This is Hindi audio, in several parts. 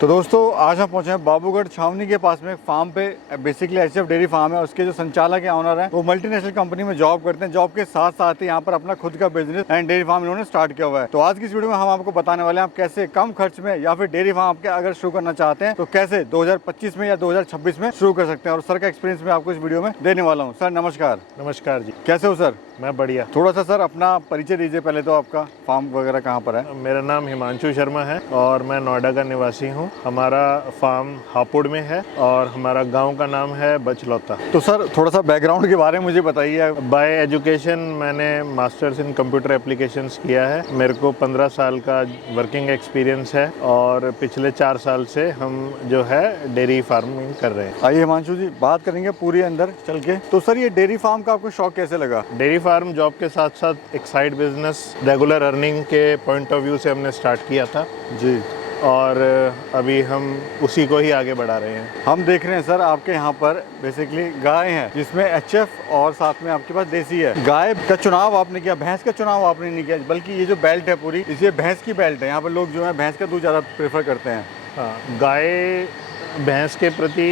तो दोस्तों आज हम पहुंचे हैं बाबूगढ़ छावनी के पास में एक फार्म पे। बेसिकली एचएफ डेयरी फार्म है। उसके जो संचालक है, ऑनर है, वो मल्टीनेशनल कंपनी में जॉब करते हैं। जॉब के साथ साथ ही यहाँ पर अपना खुद का बिजनेस एंड डेयरी फार्म इन्होंने स्टार्ट किया हुआ है। तो आज की इस वीडियो में हम आपको बताने वाले हैं आप कैसे कम खर्च में या फिर डेयरी फार्म आपके अगर शुरू करना चाहते हैं तो कैसे 2025 में या 2026 में शुरू कर सकते हैं। और सर का एक्सपीरियंस मैं आपको इस वीडियो में देने वाला हूँ। सर नमस्कार। नमस्कार जी। कैसे हो सर? मैं बढ़िया। थोड़ा सा सर अपना परिचय दीजिए पहले तो, आपका फार्म वगैरह कहाँ पर है? मेरा नाम हिमांशु शर्मा है और मैं नोएडा का निवासी हूँ। हमारा फार्म हापुड़ में है और हमारा गांव का नाम है बचलौता। तो सर थोड़ा सा बैकग्राउंड के बारे में मुझे बताइए। बाय एजुकेशन मैंने मास्टर्स इन कंप्यूटर एप्लीकेशंस किया है। मेरे को 15 साल का वर्किंग एक्सपीरियंस है और पिछले 4 साल से हम जो है डेयरी फार्मिंग कर रहे हैं। आइए हिमांशु जी बात करेंगे पूरी अंदर चल के। तो सर ये डेयरी फार्म का आपको शौक कैसे लगा? डेयरी फार्म जॉब के साथ साथ एक साइड बिजनेस रेगुलर अर्निंग के पॉइंट ऑफ व्यू से हमने स्टार्ट किया था जी, और अभी हम उसी को ही आगे बढ़ा रहे हैं। हम देख रहे हैं सर आपके यहाँ पर बेसिकली गाय हैं जिसमें एचएफ और साथ में आपके पास देसी है। गाय का चुनाव आपने किया, भैंस का चुनाव आपने नहीं किया, बल्कि ये जो बेल्ट है पूरी इसे भैंस की बेल्ट है। यहाँ पर लोग जो है भैंस का दूध ज़्यादा प्रेफर करते हैं। हाँ, गाय भैंस के प्रति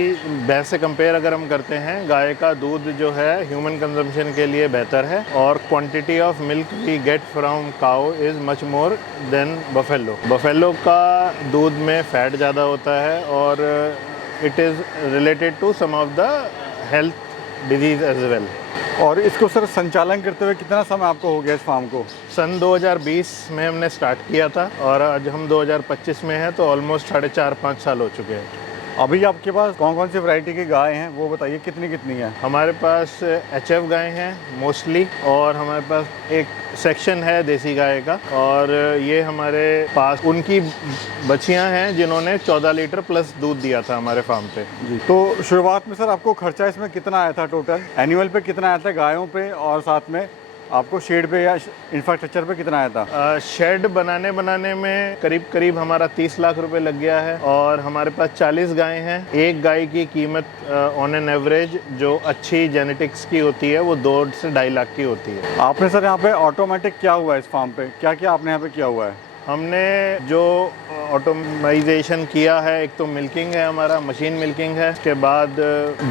भैंस से कंपेयर अगर हम करते हैं, गाय का दूध जो है ह्यूमन कंजम्पशन के लिए बेहतर है और quantity of milk we get from cow is much more than buffalo. Buffalo का दूध में फैट ज़्यादा होता है और it is related to some of the health disease as well. और इसको सर संचालन करते हुए कितना समय आपको हो गया इस फार्म को? सन 2020 में हमने स्टार्ट किया था और आज हम 2025 में हैं, तो ऑलमोस्ट 4.5 साल हो चुके हैं। अभी आपके पास कौन कौन सी वैरायटी की गाय हैं वो बताइए, कितनी कितनी है? हमारे पास एचएफ गाय हैं मोस्टली और हमारे पास एक सेक्शन है देसी गाय का, और ये हमारे पास उनकी बच्चियां हैं जिन्होंने 14 लीटर प्लस दूध दिया था हमारे फार्म पे। जी, तो शुरुआत में सर आपको खर्चा इसमें कितना आया था टोटल? एनुअल पे कितना आया था गायों पे, और साथ में आपको शेड पे या इंफ्रास्ट्रक्चर पे कितना आया था? शेड बनाने में करीब हमारा 30 लाख रुपए लग गया है और हमारे पास 40 गायें हैं। एक गाय की कीमत ऑन एन एवरेज जो अच्छी जेनेटिक्स की होती है वो 2 से 2.5 लाख की होती है। आपने सर यहाँ पे ऑटोमेटिक क्या हुआ है इस फार्म पे? क्या क्या आपने यहाँ पे किया हुआ है? हमने जो ऑटोमाइजेशन किया है, एक तो मिल्किंग है, हमारा मशीन मिल्किंग है। उसके बाद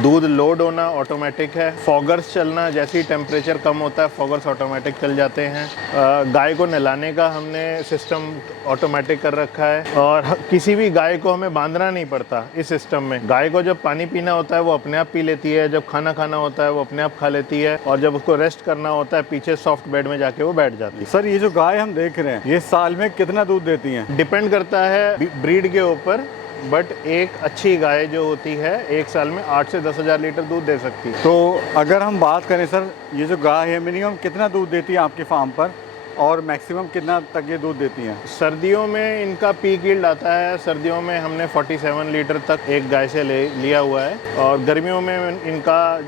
दूध लोड होना ऑटोमेटिक है। फॉगर्स चलना, जैसे ही टेम्परेचर कम होता है फॉगर्स ऑटोमेटिक चल जाते हैं। गाय को नहलाने का हमने सिस्टम ऑटोमेटिक कर रखा है और किसी भी गाय को हमें बांधना नहीं पड़ता इस सिस्टम में। गाय को जब पानी पीना होता है वो अपने आप पी लेती है, जब खाना खाना होता है वो अपने आप खा लेती है, और जब उसको रेस्ट करना होता है पीछे सॉफ्ट बेड में जाके वो बैठ जाती है। सर ये जो गाय हम देख रहे हैं ये साल में कितना दूध देती हैं? डिपेंड करता है ब्रीड के ऊपर, बट एक अच्छी गाय जो होती है एक साल में 8 से 10 हज़ार लीटर दूध दे सकती है। तो अगर हम बात करें सर, ये जो गाय है मिनिमम कितना दूध देती है आपके फार्म पर, और मैक्सिमम कितना तक ये दूध देती हैं? सर्दियों में इनका पीक यील्ड आता है। सर्दियों में हमने 47 लीटर तक एक गाय से लिया हुआ है, और गर्मियों में इनका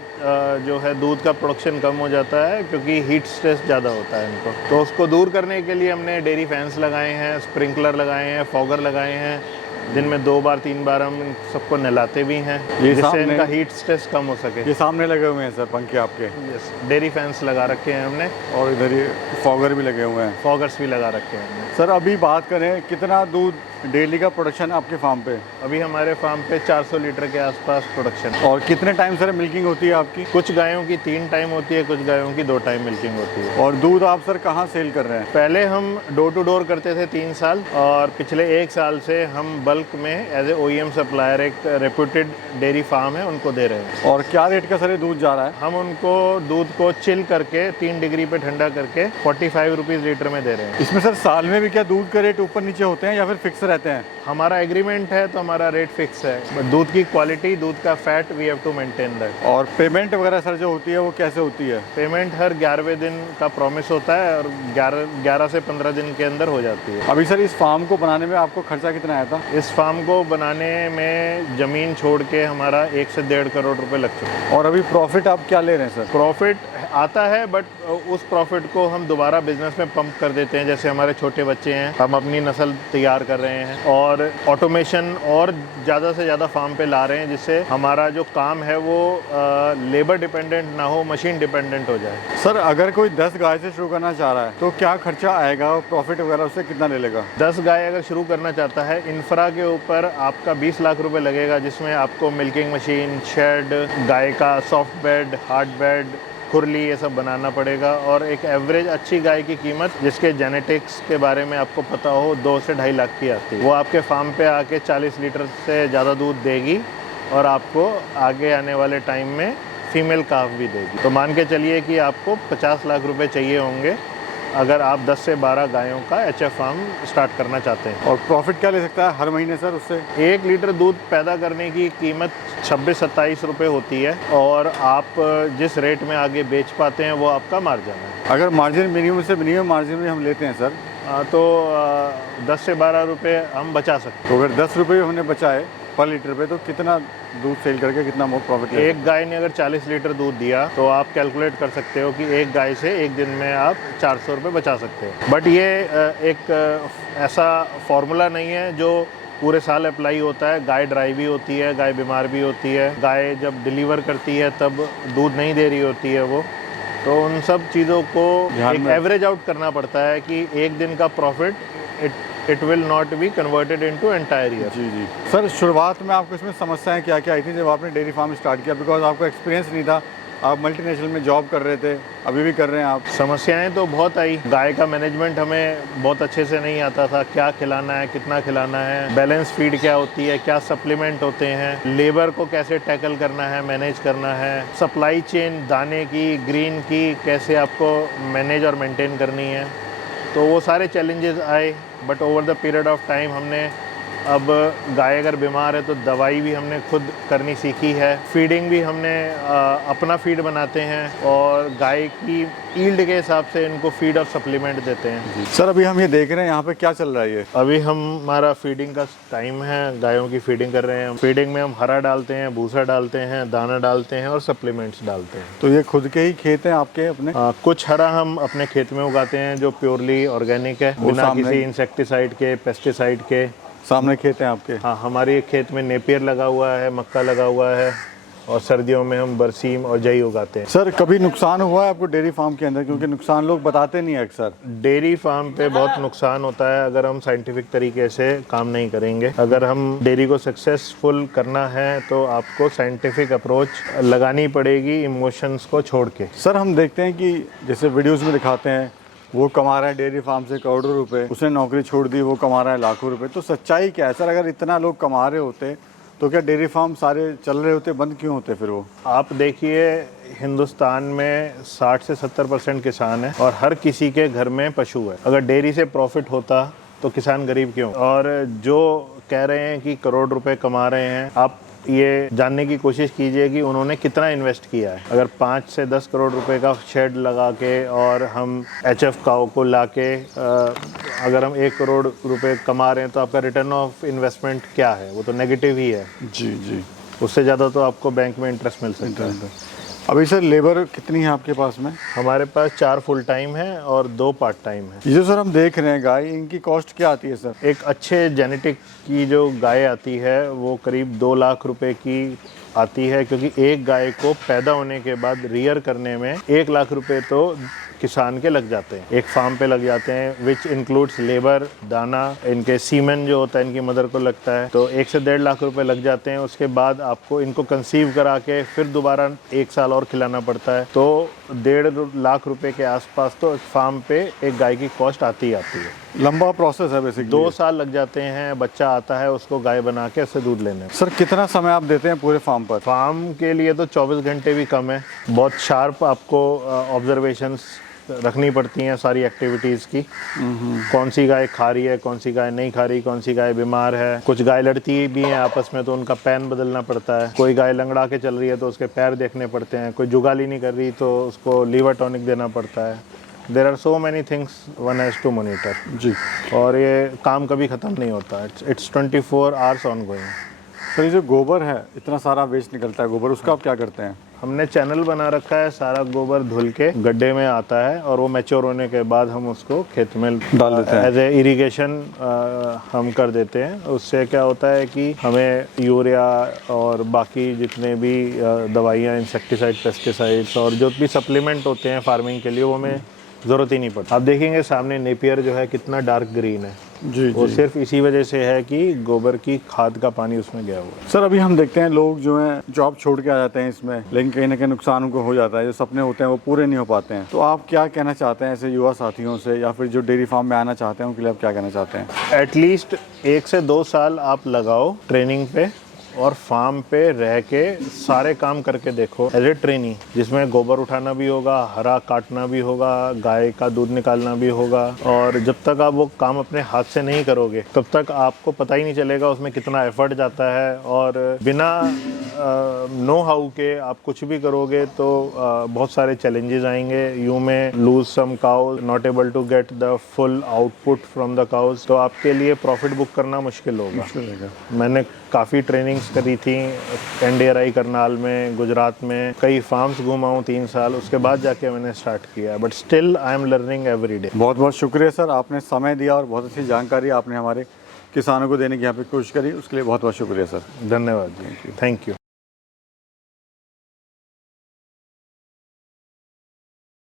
जो है दूध का प्रोडक्शन कम हो जाता है क्योंकि हीट स्ट्रेस ज़्यादा होता है इनको। तो उसको दूर करने के लिए हमने डेयरी फैंस लगाए हैं, स्प्रिंकलर लगाए हैं, फॉगर लगाए हैं। दिन में 2 बार 3 बार हम सबको नहलाते भी हैं जिससे इनका हीट स्ट्रेस कम हो सके। ये सामने लगे हुए हैं सर पंखे आपके? यस, डेयरी फैंस लगा रखे हैं हमने, और इधर ये फॉगर भी लगे हुए हैं। फॉगर्स भी लगा रखे हैं हमने। सर अभी बात करें कितना दूध डेली का प्रोडक्शन आपके फार्म पे? अभी हमारे फार्म पे 400 लीटर के आसपास प्रोडक्शन। और कितने टाइम सर मिल्किंग होती है आपकी? कुछ गायों की 3 टाइम होती है, कुछ गायों की 2 टाइम मिल्किंग होती है। और दूध आप सर कहाँ सेल कर रहे हैं? पहले हम डोर टू डोर करते थे 3 साल, और पिछले 1 साल से हम बल्क में एज ए OEM सप्लायर, एक रेप्यूटेड डेयरी फार्म है, उनको दे रहे हैं। और क्या रेट का सर ये दूध जा रहा है? हम उनको दूध को चिल करके 3 डिग्री पे ठंडा करके 45 रुपीज़ लीटर में दे रहे हैं। इसमें सर साल में भी क्या दूध का रेट ऊपर नीचे होते हैं या फिर फिक्स रहते हैं? हमारा एग्रीमेंट है तो हमारा रेट फिक्स है। दूध की क्वालिटी, दूध का fat, we have to maintain that. और पेमेंट वगैरह सर जो होती है वो कैसे होती है? पेमेंट हर 11वें दिन का प्रॉमिस होता है और 11 से 15 दिन के अंदर हो जाती है। अभी सर इस फार्म को बनाने में आपको खर्चा कितना आया था? इस फार्म को बनाने में ज़मीन छोड़ के हमारा 1 से 1.5 करोड़ रुपए लग चुके हैं। और अभी प्रॉफिट आप क्या ले रहे हैं सर? प्रॉफिट आता है, बट उस प्रॉफिट को हम दोबारा बिजनेस में पंप कर देते हैं। जैसे हमारे छोटे बच्चे हैं, हम अपनी नस्ल तैयार कर रहे हैं और ऑटोमेशन और ज़्यादा से ज़्यादा फार्म पे ला रहे हैं, जिससे हमारा जो काम है वो लेबर डिपेंडेंट ना हो, मशीन डिपेंडेंट हो जाए। सर अगर कोई 10 गाय से शुरू करना चाह रहा है तो क्या खर्चा आएगा और प्रॉफिट वगैरह उससे कितना ले लेगा? 10 गाय अगर शुरू करना चाहता है, इंफ्रा के ऊपर आपका 20 लाख रुपए लगेगा, जिसमें आपको मिल्किंग मशीन, शेड, गाय का सॉफ्ट बेड, हार्ड बेड, खुरली, ये सब बनाना पड़ेगा। और एक एवरेज अच्छी गाय की कीमत, जिसके जेनेटिक्स के बारे में आपको पता हो, 2 से 2.5 लाख की आती है। वो आपके फार्म पे आके 40 लीटर से ज़्यादा दूध देगी और आपको आगे आने वाले टाइम में फीमेल काफ भी देगी। तो मान के चलिए कि आपको 50 लाख रुपए चाहिए होंगे अगर आप 10 से 12 गायों का एचएफ फार्म स्टार्ट करना चाहते हैं। और प्रॉफिट क्या ले सकता है हर महीने सर उससे? 1 लीटर दूध पैदा करने की कीमत 26-27 रुपये होती है, और आप जिस रेट में आगे बेच पाते हैं वो आपका मार्जिन है। अगर मार्जिन मिनिमम से मिनिमम मार्जिन में हम लेते हैं सर, तो 10 से 12 रुपये हम बचा सकते हैं। तो अगर 10 रुपये हमने बचाए पर लीटर पे, तो कितना दूध सेल करके कितना मोर प्रॉफिट है? एक गाय ने अगर 40 लीटर दूध दिया तो आप कैलकुलेट कर सकते हो कि एक गाय से एक दिन में आप 400 रुपये बचा सकते हो। बट ये एक ऐसा फॉर्मूला नहीं है जो पूरे साल अप्लाई होता है। गाय ड्राई भी होती है, गाय बीमार भी होती है, गाय जब डिलीवर करती है तब दूध नहीं दे रही होती है वो। तो उन सब चीज़ों को एक एवरेज आउट करना पड़ता है कि एक दिन का profit it will not be converted into entire year. जी जी सर, शुरुआत में आपको इसमें समस्याएं क्या क्या आई थी जब आपने डेयरी फार्म स्टार्ट किया? बिकॉज आपको एक्सपीरियंस नहीं था, आप मल्टीनेशनल में जॉब कर रहे थे, अभी भी कर रहे हैं आप। समस्याएं तो बहुत आई। गाय का मैनेजमेंट हमें बहुत अच्छे से नहीं आता था, क्या खिलाना है, कितना खिलाना है, बैलेंस फीड क्या होती है, क्या सप्लीमेंट होते हैं, लेबर को कैसे टैकल करना है, मैनेज करना है, सप्लाई चेन दाने की, ग्रीन की कैसे आपको मैनेज और मेंटेन करनी है। तो वो सारे चैलेंजेस आए। But over the period of time हमने अब गाय अगर बीमार है तो दवाई भी हमने खुद करनी सीखी है। फीडिंग भी हमने अपना फीड बनाते हैं और गाय की ईल्ड के हिसाब से इनको फीड और सप्लीमेंट देते हैं। सर अभी हम ये देख रहे हैं यहाँ पे क्या चल रहा है ये? अभी हमारा फीडिंग का टाइम है, गायों की फीडिंग कर रहे हैं। फीडिंग में हम हरा डालते हैं, भूसा डालते हैं, दाना डालते हैं और सप्लीमेंट्स डालते हैं। तो ये खुद के ही खेत हैं आपके अपने? कुछ हरा हम अपने खेत में उगाते हैं जो प्योरली ऑर्गेनिक है, बिना किसी इंसेक्टिसाइड के, पेस्टिसाइड के। सामने खेत हैं आपके? हाँ, हमारे खेत में नेपियर लगा हुआ है, मक्का लगा हुआ है, और सर्दियों में हम बरसीम और जई उगाते हैं। सर कभी नुकसान हुआ है आपको डेयरी फार्म के अंदर? क्योंकि नुकसान लोग बताते नहीं है अक्सर। डेयरी फार्म पे बहुत नुकसान होता है अगर हम साइंटिफिक तरीके से काम नहीं करेंगे। अगर हम डेयरी को सक्सेसफुल करना है तो आपको साइंटिफिक अप्रोच लगानी पड़ेगी, इमोशंस को छोड़ के। सर हम देखते हैं कि जैसे वीडियोज़ में दिखाते हैं, वो कमा रहा है डेयरी फार्म से करोड़ों रुपए, उसने नौकरी छोड़ दी, वो कमा रहा है लाखों रुपए। तो सच्चाई क्या है सर? अगर इतना लोग कमा रहे होते तो क्या डेयरी फार्म सारे चल रहे होते, बंद क्यों होते फिर वो? आप देखिए, हिंदुस्तान में 60 से 70% किसान है और हर किसी के घर में पशु है। अगर डेयरी से प्रॉफिट होता तो किसान गरीब क्यों? और जो कह रहे हैं कि करोड़ रुपए कमा रहे हैं, आप ये जानने की कोशिश कीजिए कि उन्होंने कितना इन्वेस्ट किया है। अगर 5 से 10 करोड़ रुपए का शेड लगा के और हम एचएफ काऊ को ला के अगर हम 1 करोड़ रुपए कमा रहे हैं तो आपका रिटर्न ऑफ इन्वेस्टमेंट क्या है? वो तो नेगेटिव ही है। जी जी, उससे ज़्यादा तो आपको बैंक में इंटरेस्ट मिल सकता है। अभी सर लेबर कितनी है आपके पास में? हमारे पास 4 फुल टाइम है और 2 पार्ट टाइम है। ये जो सर हम देख रहे हैं गाय, इनकी कॉस्ट क्या आती है सर? एक अच्छे जेनेटिक की जो गाय आती है वो करीब 2 लाख रुपए की आती है, क्योंकि एक गाय को पैदा होने के बाद रियर करने में 1 लाख रुपए तो किसान के लग जाते हैं, एक फार्म पे लग जाते हैं, विच इंक्लूड्स लेबर, दाना, इनके सीमेन जो होता है इनकी मदर को लगता है। तो 1 से 1.5 लाख रुपए लग जाते हैं। उसके बाद आपको इनको कंसीव करा के फिर दोबारा 1 साल और खिलाना पड़ता है। तो 1.5 लाख रुपए के आसपास तो फार्म पे एक गाय की कॉस्ट आती है। लंबा प्रोसेस है बेसिकली। 2 साल लग जाते हैं, बच्चा आता है, उसको गाय बना के उससे दूध लेने में। सर कितना समय आप देते हैं पूरे फार्म पर? फार्म के लिए तो 24 घंटे भी कम है। बहुत शार्प आपको ऑब्जर्वेशंस रखनी पड़ती हैं सारी एक्टिविटीज़ की। कौन सी गाय खा रही है, कौन सी गाय नहीं खा रही, कौन सी गाय बीमार है। कुछ गाय लड़ती भी हैं आपस में तो उनका पैन बदलना पड़ता है। कोई गाय लंगड़ा के चल रही है तो उसके पैर देखने पड़ते हैं। कोई जुगाली नहीं कर रही तो उसको लीवर टॉनिक देना पड़ता है। There are so many things one has to monitor जी। और ये काम कभी ख़त्म नहीं होता। It's 24 hours on going. Sir ये जो गोबर है, इतना सारा वेस्ट निकलता है गोबर, उसका आप क्या करते हैं? हमने चैनल बना रखा है, सारा गोबर धुल के गड्ढे में आता है और वो मैच्योर होने के बाद हम उसको खेत में डाल देते हैं। एज ए इरिगेशन हम कर देते हैं। उससे क्या होता है कि हमें यूरिया और बाकी जितने भी दवाइयाँ, इंसेक्टिसाइड, पेस्टिसाइड्स और जो भी सप्लीमेंट होते हैं फार्मिंग के लिए, वो हमें ज़रूरत ही नहीं पड़ती। आप देखेंगे सामने नेपियर जो है कितना डार्क ग्रीन है। जी वो जी सिर्फ इसी वजह से है कि गोबर की खाद का पानी उसमें गया हुआ है। सर, अभी हम देखते हैं लोग जो हैं जॉब छोड़ के आ जाते हैं इसमें, लेकिन कहीं ना कहीं नुकसान उनको हो जाता है, जो सपने होते हैं वो पूरे नहीं हो पाते हैं। तो आप क्या कहना चाहते हैं ऐसे युवा साथियों से, या फिर जो डेयरी फार्म में आना चाहते हैं उनके लिए आप क्या कहना चाहते हैं? एटलीस्ट 1 से 2 साल आप लगाओ ट्रेनिंग पे और फार्म पे रह के सारे काम करके देखो एज ए ट्रेनी, जिसमें गोबर उठाना भी होगा, हरा काटना भी होगा, गाय का दूध निकालना भी होगा। और जब तक आप वो काम अपने हाथ से नहीं करोगे तब तक आपको पता ही नहीं चलेगा उसमें कितना एफर्ट जाता है। और बिना नो हाउ के आप कुछ भी करोगे तो बहुत सारे चैलेंजेस आएंगे। You may lose some cows, not able to get the full output from the cows, तो आपके लिए प्रॉफिट बुक करना मुश्किल होगा। मैंने काफ़ी ट्रेनिंग्स करी थी NDRI करनाल में, गुजरात में, कई फार्म्स घूमा हूँ 3 साल, उसके बाद जाके मैंने स्टार्ट किया। But still I am learning every day. बहुत बहुत शुक्रिया सर, आपने समय दिया और बहुत अच्छी जानकारी आपने हमारे किसानों को देने की यहाँ पे कोशिश करी, उसके लिए बहुत बहुत शुक्रिया सर। धन्यवाद जी, थैंक यू।